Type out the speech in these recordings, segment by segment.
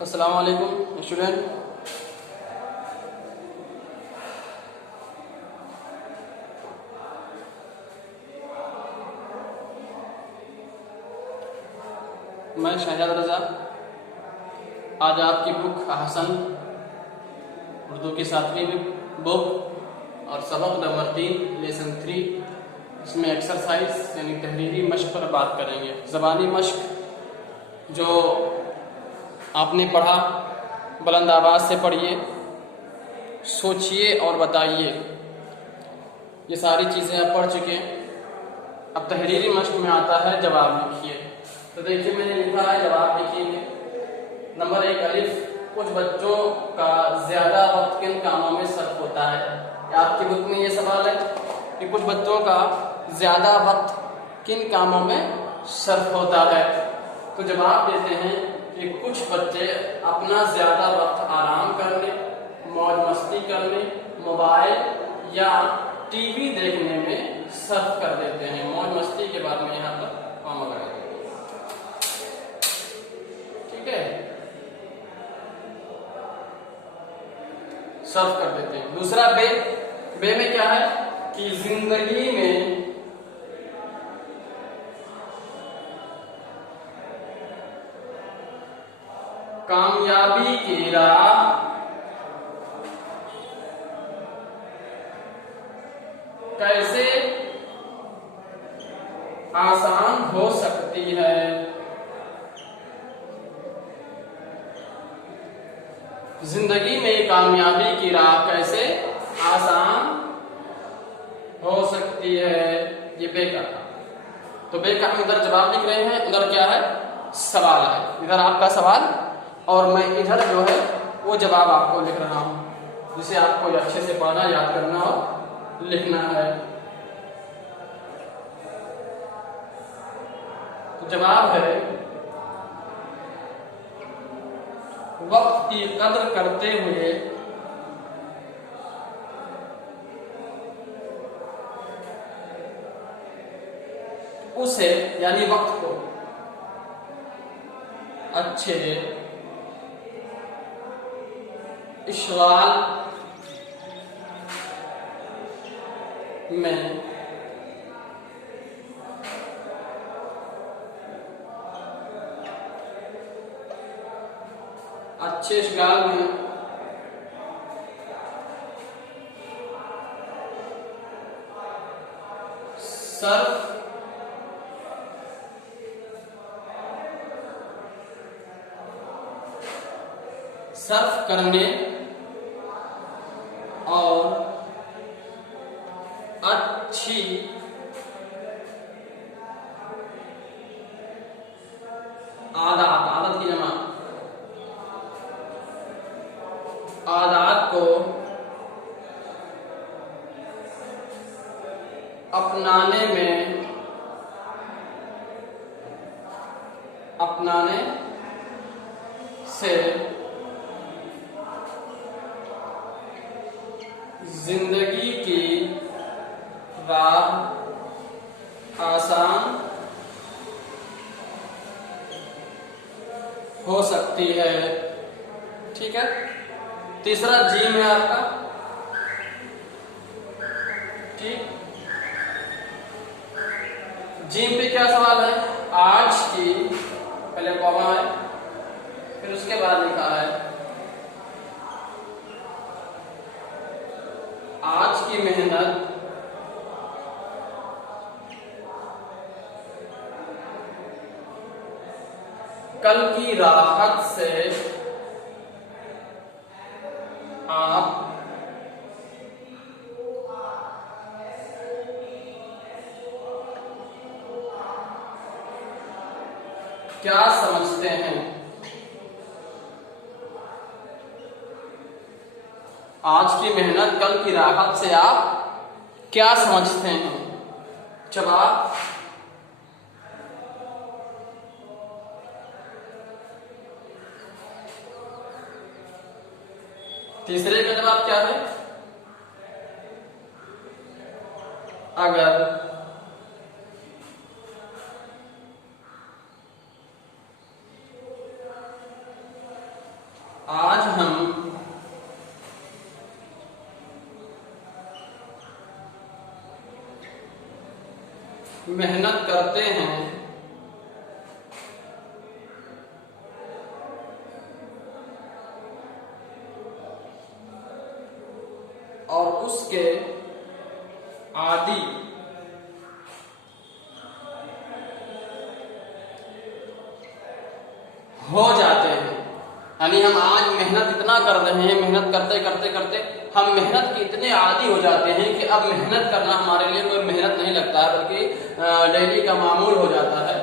अस्सलाम वालेकुम स्टूडेंट। मैं शहजाद रज़ा आज आपकी बुक हसन उर्दू की 7वीं बुक और सबक नंबर 3 लेसन 3 इसमें एक्सरसाइज यानी तहरीरी मश्क पर बात करेंगे। ज़बानी मश्क जो आपने पढ़ा बुलंद आवाज़ से पढ़िए, सोचिए और बताइए। ये सारी चीज़ें आप पढ़ चुके हैं। अब तहरीरी मश्क में आता है जवाब लिखिए। तो देखिए मैंने लिखा है जवाब लिखिए। नंबर 1 अलिफ, कुछ बच्चों का ज़्यादा वक्त किन कामों में सर्फ होता है। आपकी बुक में ये सवाल है कि कुछ बच्चों का ज़्यादा वक्त किन कामों में सर्फ होता है। तो जवाब देते हैं कि कुछ बच्चे अपना ज़्यादा वक्त आराम करने, मौज मस्ती करने, मोबाइल या टीवी देखने में सर्फ कर देते हैं। मौज मस्ती के बाद में यहाँ पर कॉमा लगा देंगे, ठीक है, सर्फ कर देते हैं। दूसरा बे में क्या है कि जिंदगी में कामयाबी की राह कैसे आसान हो सकती है। जिंदगी में कामयाबी की राह कैसे आसान हो सकती है। ये बे का। तो बे का हम इधर जवाब लिख रहे हैं, उधर क्या है सवाल है। इधर आपका सवाल और मैं इधर जो है वो जवाब आपको लिख रहा हूं, जिसे आपको अच्छे से पढ़ना, याद करना और लिखना है। तो जवाब है वक्त की कद्र करते हुए उसे यानी वक्त को अच्छे इश्ग़ाल में अच्छे इश्ग़ाल में सर्फ करने और अच्छी आदत की जमा आदत को अपनाने से जिंदगी की राह आसान हो सकती है, ठीक है। तीसरा जी में आपका, ठीक। जी पे क्या सवाल है, आज की, पहले कॉमा है फिर उसके बाद लिखा है आज की मेहनत कल की राहत से आप क्या समझते हैं। आज की मेहनत कल की राहत से आप क्या समझते हैं। जवाब तीसरे का जवाब क्या है, अगर मेहनत करते हैं और उसके आदी हो जाते हैं। यानी हम आज मेहनत इतना कर रहे हैं, मेहनत करते करते करते हम मेहनत के इतने आदी हो जाते हैं कि अब मेहनत करना हमारे लिए कोई मेहनत नहीं लगता है, बल्कि डेली का मामूल हो जाता है।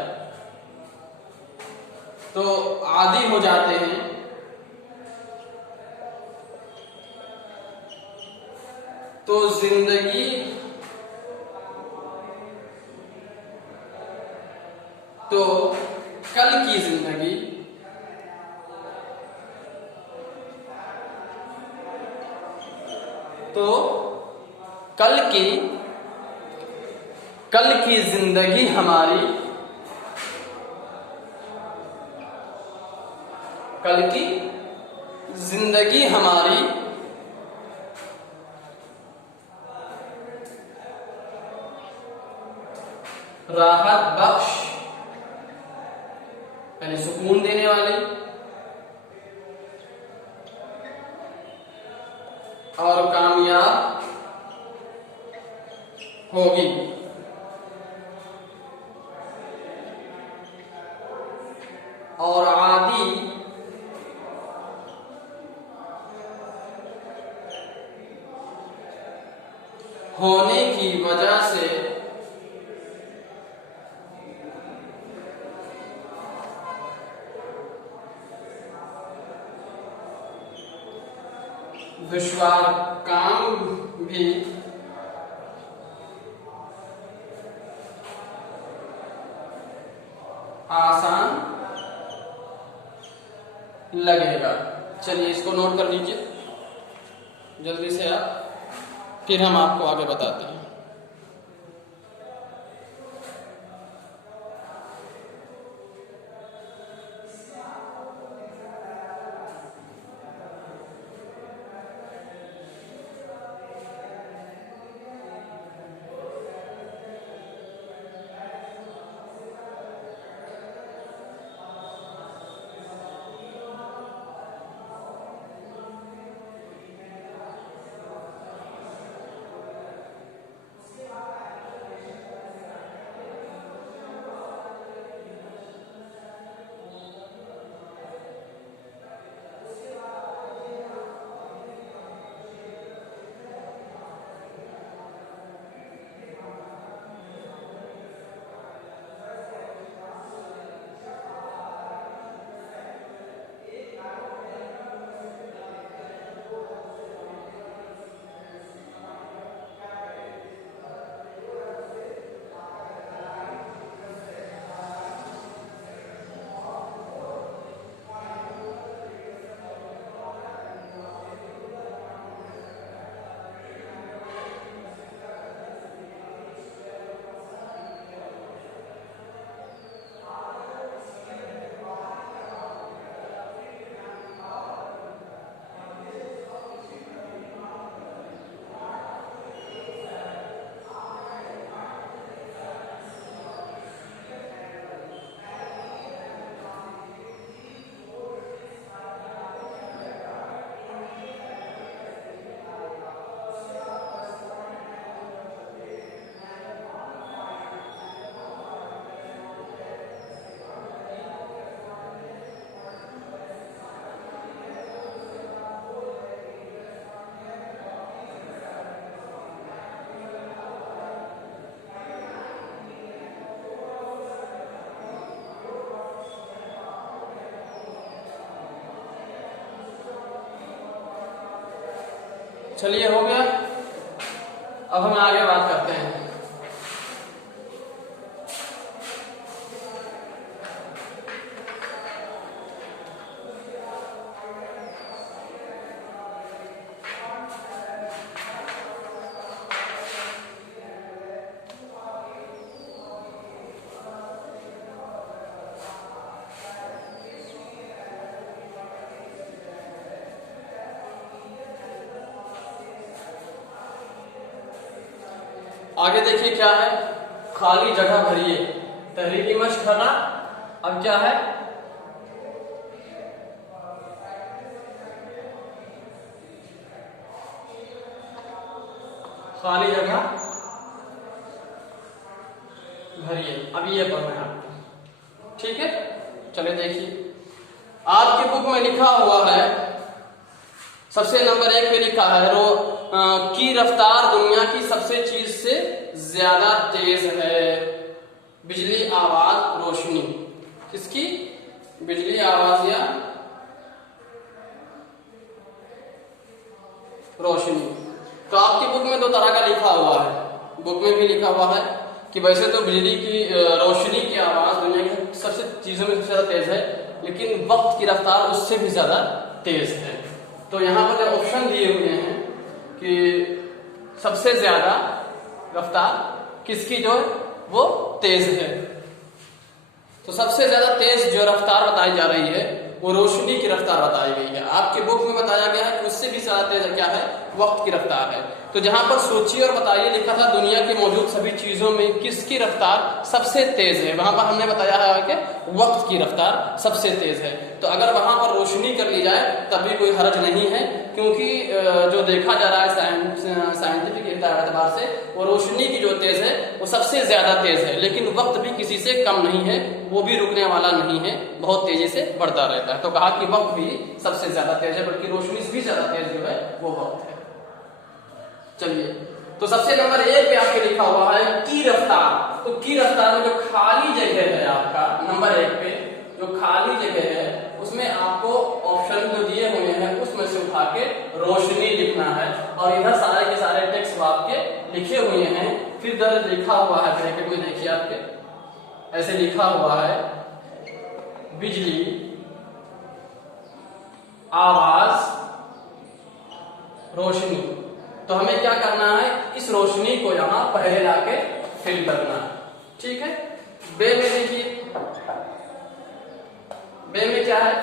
तो आदी हो जाते हैं तो जिंदगी तो कल की जिंदगी तो कल की जिंदगी हमारी कल की जिंदगी हमारी राहत बख्श यानी सुकून देने वाली और कामयाब होगी। और आदि होने की वजह से दुश्वार काम भी आसान लगेगा। चलिए इसको नोट कर लीजिए जल्दी से आप, फिर हम आपको आगे बताते हैं। चलिए हो गया। अब हम आगे बात करते हैं। आगे देखिए क्या है, खाली जगह भरिए। तहरीरी मश्क करना। अब क्या है, खाली जगह भरिए। अब ये पढ़ना है आपको, ठीक है। चलिए देखिए, आपकी बुक में लिखा हुआ है, सबसे नंबर 1 पे लिखा है की रफ्तार दुनिया की सबसे चीज से ज्यादा तेज है। बिजली, आवाज, रोशनी। किसकी? बिजली, आवाज या रोशनी। तो आपकी बुक में 2 तरह का लिखा हुआ है। बुक में भी लिखा हुआ है कि वैसे तो बिजली की रोशनी की आवाज दुनिया की सबसे चीजों में सबसे ज्यादा तेज है, लेकिन वक्त की रफ्तार उससे भी ज्यादा तेज है। तो यहाँ पर जो ऑप्शन दिए हुए हैं कि सबसे ज्यादा रफ्तार किसकी जो है वो तेज है, तो सबसे ज्यादा तेज जो रफ्तार बताई जा रही है वो रोशनी की रफ्तार बताई गई है। आपके बुक में बताया गया है कि उससे भी ज्यादा तेज क्या है, वक्त की रफ्तार है। तो जहां पर सोचिए और बताइए लिखा था दुनिया की मौजूद सभी चीजों में किसकी रफ्तार सबसे तेज है, वहां पर हमने बताया है कि वक्त की रफ्तार सबसे तेज है। तो अगर वहां पर रोशनी कर ली जाए तब भी कोई हर्ज नहीं है, क्योंकि जो देखा जा रहा है साइंटिफिक एतबार से वो रोशनी की जो तेज है वो सबसे ज्यादा तेज है, लेकिन वक्त भी किसी से कम नहीं है, वो भी रुकने वाला नहीं है, बहुत तेजी से बढ़ता रहता है। तो कहा कि वक्त भी सबसे ज्यादा तेज है, बल्कि रोशनी से भी ज्यादा तेज जो है वो वक्त है। चलिए, तो सबसे नंबर 1 पे आपके लिखा हुआ है की रफ्तार। तो की रफ्तार में जो खाली जगह है आपका नंबर 1 पे जो खाली जगह है उसमें आपको ऑप्शन जो दिए हुए हैं उसमें से उठा के रोशनी लिखना है, और इधर सारे के सारे टेक्स्ट आपके लिखे हुए हैं। फिर इधर लिखा हुआ है ब्रैकेट में, देखिए आपके ऐसे लिखा हुआ है बिजली, आवाज, रोशनी। तो हमें क्या करना है, इस रोशनी को यहां पहले लाके फिल करना है, ठीक है। बे में देखिए, बे में क्या है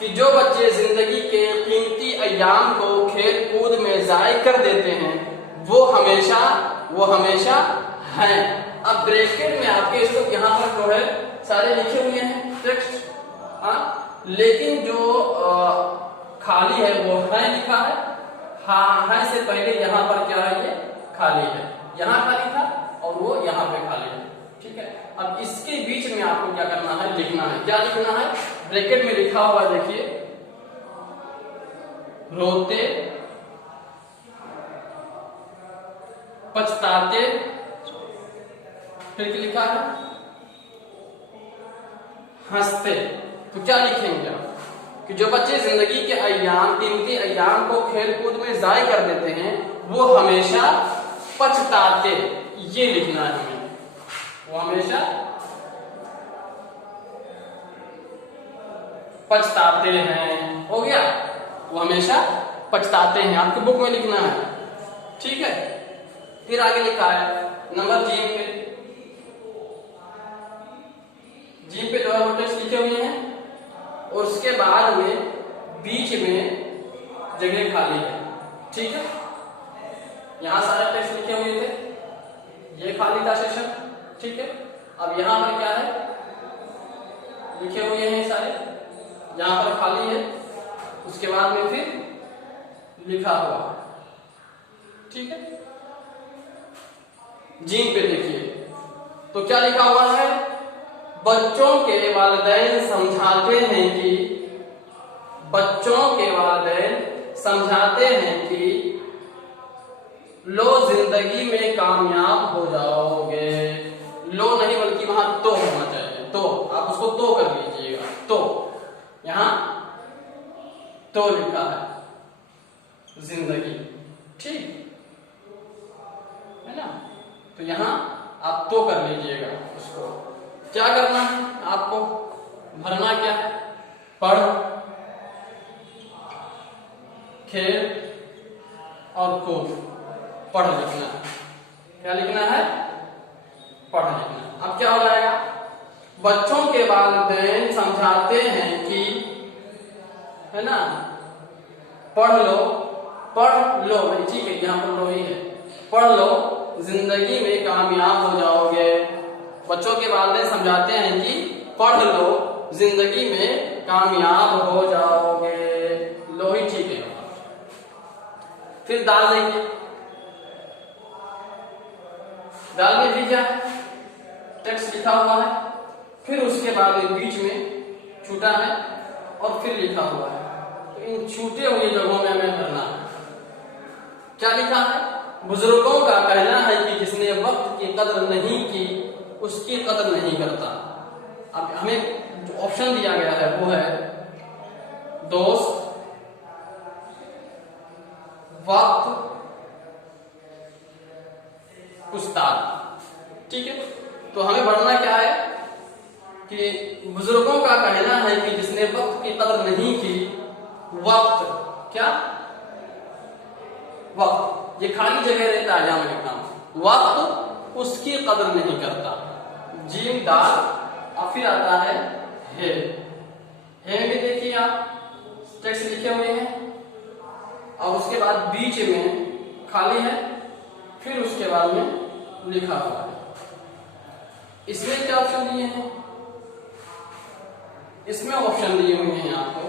कि जो बच्चे जिंदगी के कीमती अय्याम को खेल कूद में जाय कर देते हैं वो हमेशा हैं। अब ब्रैकेट में आपके इसको यहाँ पर जो है सारे लिखे हुए हैं टेक्स्ट, लेकिन जो खाली है वो है लिखा है। हाँ है से पहले यहाँ पर क्या है, ये खाली है, यहाँ खाली था और वो यहाँ पे खाली है, ठीक है। अब इसके बीच में आपको क्या करना है, लिखना है। क्या लिखना है, ब्रैकेट में लिखा हुआ देखिए, रोते पछताते, फिर लिखा है हंसते। तो क्या लिखेंगे आप कि जो बच्चे जिंदगी के अय्याम कीमती अय्याम को खेल कूद में जाय कर देते हैं वो हमेशा पछताते, ये लिखना है हमें। वो हमेशा पछताते हैं, हो गया, वो हमेशा पछताते हैं, आपके बुक में लिखना है, ठीक है। फिर आगे लिखा है नंबर जी पे जो है वो टेक्स्ट लिखे हुए हैं, और उसके बाद में बीच में जगह खाली है, ठीक है। यहां सारे टेक्स्ट लिखे हुए थे, ये खाली था सेशन, ठीक है। अब यहां पर क्या है, लिखे हुए हैं सारे, यहां पर खाली है, उसके बाद में फिर लिखा हुआ, ठीक है। जीन पे देखिए, तो क्या लिखा हुआ है, बच्चों के वालिदैन समझाते हैं कि लो जिंदगी में कामयाब हो जाओगे। लो नहीं बल्कि वहां तो होना चाहिए, तो आप उसको तो कर लीजिएगा, तो यहां तो लिखा है जिंदगी, ठीक है ना। तो यहां आप तो कर लीजिएगा उसको। क्या करना है आपको, भरना क्या है, पढ़, खेल और कूद, पढ़ लिखना है। क्या लिखना है, पढ़ लिखना। अब क्या हो जाएगा, बच्चों के वालिदैन समझाते हैं कि, है ना, पढ़ लो, ठीक है, यहां पर लो ही है, पढ़ लो जिंदगी में कामयाब हो जाओगे। बच्चों के वालिदैन समझाते हैं कि पढ़ लो जिंदगी में कामयाब हो जाओगे। लो ही ठीक है। फिर दाल लेंगे, दाल में भी क्या है, टेक्स्ट लिखा हुआ है, फिर उसके बाद बीच में छूटा है और फिर लिखा हुआ है। तो इन छूटे हुए जगहों में हमें भरना है। क्या लिखा है? बुजुर्गों का कहना है कि जिसने वक्त की कदर नहीं की उसकी कदर नहीं करता। अब हमें जो ऑप्शन दिया गया है वो है दोस्त, वक्त, उस्ताद। ठीक है, तो हमें बढ़ना क्या है कि बुजुर्गों का कहना है कि जिसने वक्त की कदर नहीं की, वक्त क्या, वक्त ये खाली जगह रहता है, यहां लिखना वक्त उसकी कदर नहीं करता। जीम दाल, और फिर आता है हे। हे में देखिए आप टेक्स्ट लिखे हुए हैं और उसके बाद बीच में खाली है, फिर उसके बाद में लिखा हुआ है। इसमें क्या ऑप्शन दिए हैं? इसमें ऑप्शन दिए हुए हैं आपको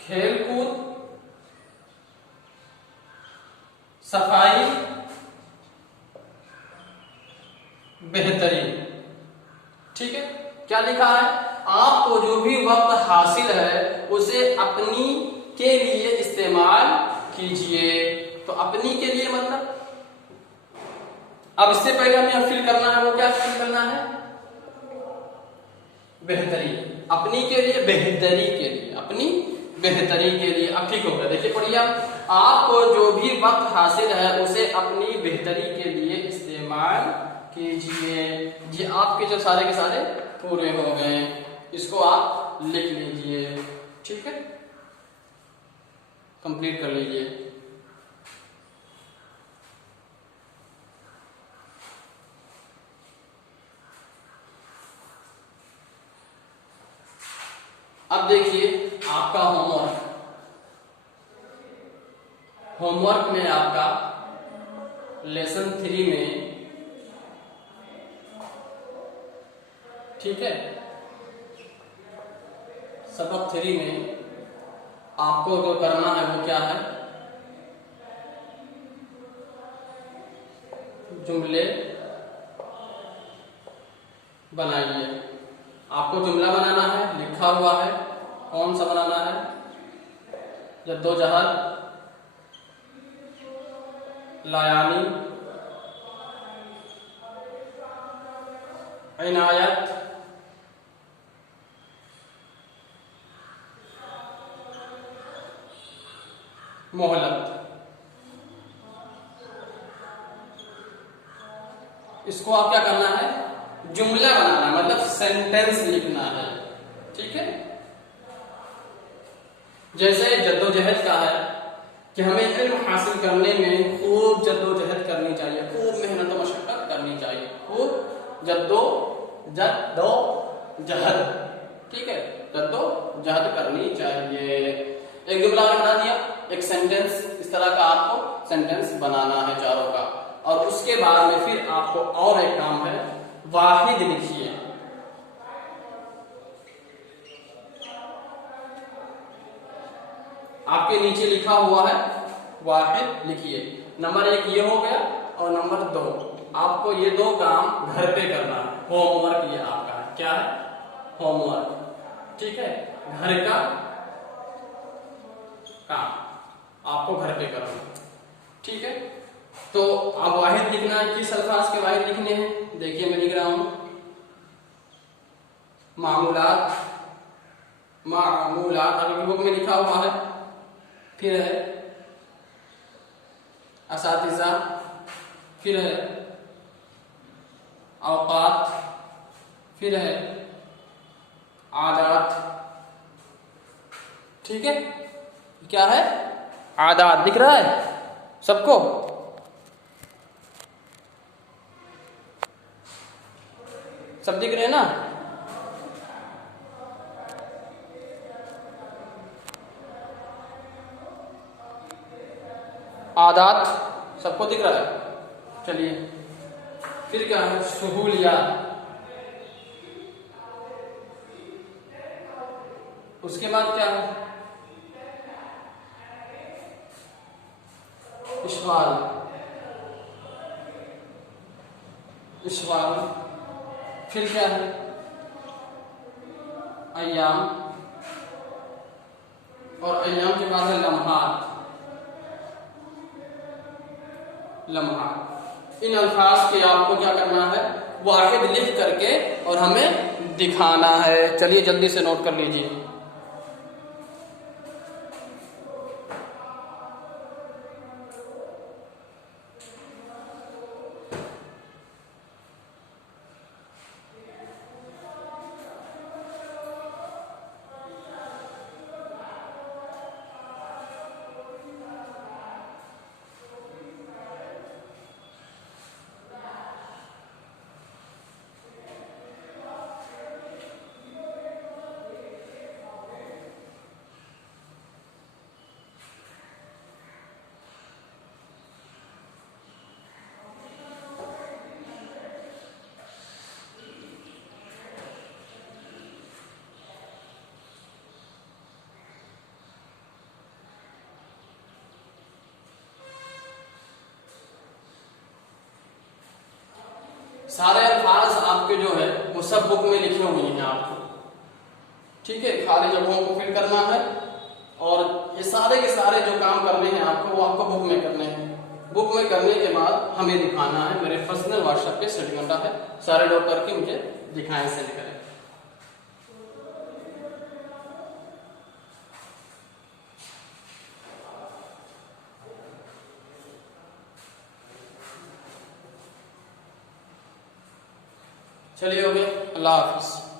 खेलकूद, सफाई, बेहतरीन। ठीक है, क्या लिखा है? आपको जो भी वक्त हासिल है उसे अपनी के लिए इस्तेमाल कीजिए। तो अपनी के लिए मतलब, अब इससे पहले हमें फिल करना है, वो क्या फिल करना है? बेहतरी। अपनी के लिए, बेहतरी के लिए, अपनी बेहतरी के लिए। अब ठीक हो गया, देखिए पढ़िए आपको जो भी वक्त हासिल है उसे अपनी बेहतरी के लिए इस्तेमाल कीजिए। ये आपके जो सारे के सारे पूरे हो गए, इसको आप लिख लीजिए। ठीक है, कंप्लीट कर लीजिए। अब देखिए आपका होमवर्क। होमवर्क में आपका लेसन 3 में, ठीक है, सबक 3 में आपको जो करना है वो क्या है? जुमले बनाइए। आपको जुमला बनाना है, लिखा हुआ है। कौन सा बनाना है? जद्दोजहद, लायानी, इनायत, मोहलत। इसको आप क्या करना है? जुमला बनाना, मतलब सेंटेंस लिखना है। ठीक है, जैसे जद्दोजहद का है कि हमें इल्म हासिल करने में खूब जद्दोजहद करनी चाहिए, खूब मेहनत और मशक्कत करनी चाहिए, खूब जद्दोजहद। ठीक है, जद्दोजहद करनी चाहिए। एक जुमला बना दिया, एक सेंटेंस, इस तरह का आपको सेंटेंस बनाना है चारों का। और उसके बाद में फिर आपको और एक काम है, वाहिद लिखिए। आपके नीचे लिखा हुआ है वाहिद लिखिए। नंबर 1 ये हो गया, और नंबर 2 आपको ये 2 काम घर पे करना है। होमवर्क ये आपका है, क्या है? होमवर्क। ठीक है, घर का काम आपको घर पे करना। ठीक है, तो अब वाहिद लिखना है। किस अल्फाज के वाहिद लिखने हैं? देखिए मैं लिख रहा हूं मामूलात। मामूलात अभी बुक में लिखा हुआ है। फिर है असातिज़ा, फिर है औकात, फिर है आदात। ठीक है, क्या है? आदात। दिख रहा है सबको? सब दिख रहे हैं ना? आदात सबको दिख रहा है। चलिए फिर क्या है, सहूलियात। उसके बाद क्या है, इश्वाल। इश्वाल। फिर क्या है, अय्याम। और अय्याम के बाद है लम्हात। लम्हात। इन अल्फाज के आपको क्या करना है, वाहिद लिख करके और हमें दिखाना है। चलिए जल्दी से नोट कर लीजिए। सारे अल्फाज आपके जो है वो सब बुक में लिखे हुए हैं आपको, ठीक है। खाली जगहों को फिल करना है और ये सारे के सारे जो काम करने हैं आपको, वो आपको बुक में करने हैं। बुक में करने के बाद हमें दिखाना है। मेरे पर्सनल व्हाट्सएप पे सेट घंटा है, सारे लोग करके मुझे दिखाएं से करें। चलिए हो गया, अल्लाह हाफिज।